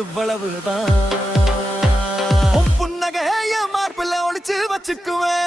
இவ்வளவுதான். புன்னகைய மார்பில் ஒளிச்சு வச்சுக்குவேன்.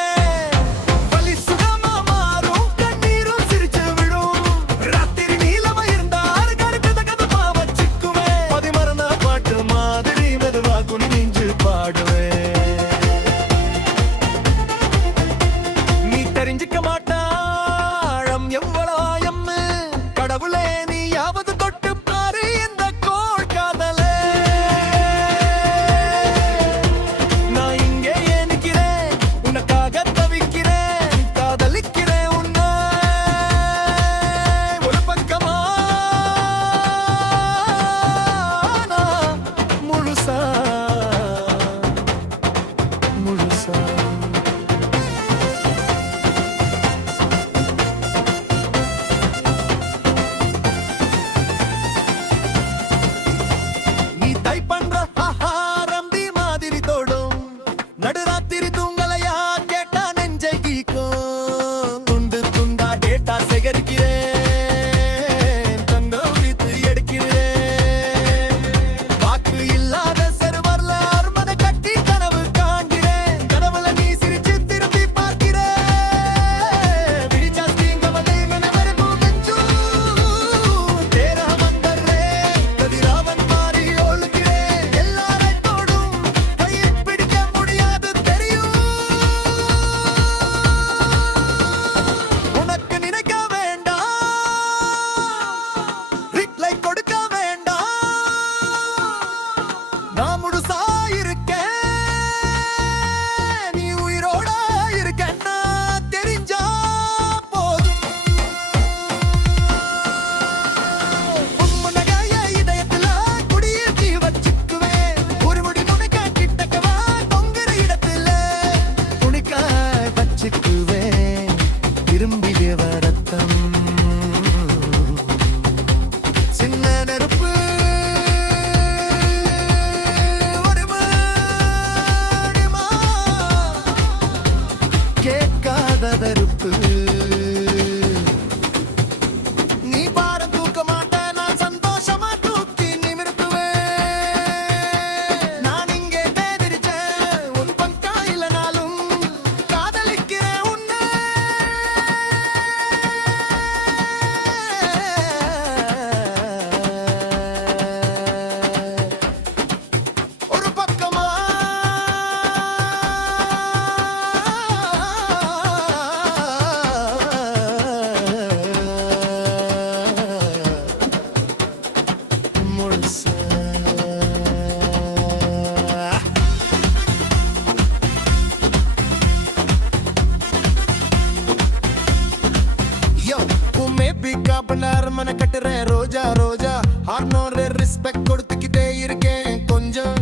மன கட்டுறேன் ரோஜா ரோஜா ஆர்னோரே ரெஸ்பெக்ட் கொடுத்துக்கிட்டே இருக்கேன் கொஞ்சம்.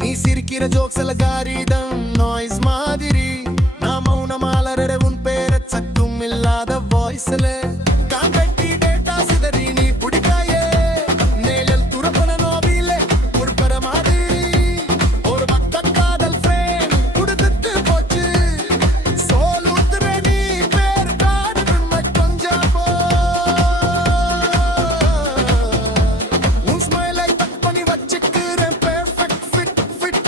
நீ சிரிக்கிற ஜோக்ஸ் எல்லாம் காரிதான் நாய்ஸ் மாதிரி. நான் மௌனமாலற உன் பேர சத்தும் இல்லாத வாய்ஸ்ல காம்பெட்டி டேட்டா சிதறி நீ பிடிக்காயே நேலல் துறப்பன நோவிலே கொடுக்கற மாதிரி ஒரு பக்க காதல் ஃப்ரேம் கொடுத்துட்டு போச்சு. சோல் ஊத்துற நீ பேர் காடு கொஞ்சம் போ உன் ஸ்மைலை தக் பண்ணி வச்சுக்கிறேன் பெர்ஃபெக்ட் ஃபிட் ஃபிட்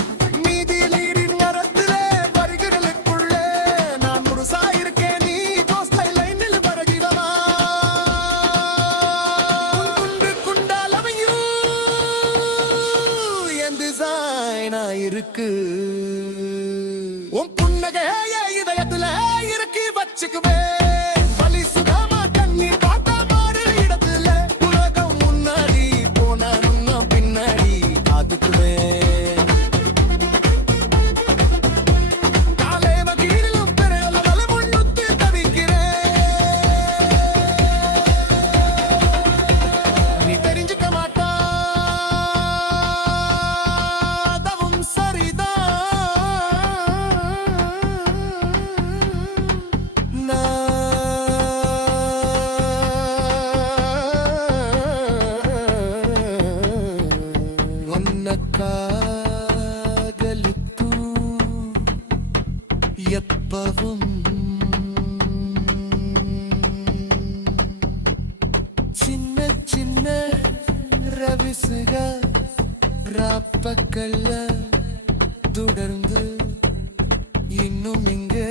மீதி லீடின் நேரத்திலே வருகிறலுக்குள்ளே நான் முழுசா இருக்கேன். நீ ஜோஸ்லை லைனில் பரகிடவா குண்டு குண்டா லவ் யூ என் டிசைனா இருக்கு. உன் புன்னகைய இதயத்துல இறக்கி வச்சுக்குவே வலி சுகமா கண்ணீர் பார்த்தா மாறு இடத்துல உலகம் முன்னாடி போனா இன்னும் பின்னாடி அதுக்குவே காலே வகீரிலும் பெரியல வலமுள்ளுத்து தவிக்கிறேன். நீ தெரிஞ்சுக்க மாட்டா அதுவும் சரிதான். உன்னை காதலித்து எப்பவும் சின்ன சின்ன ரவிசுக ராப்பக்கல்ல தொடர்ந்து இன்னும் இங்கே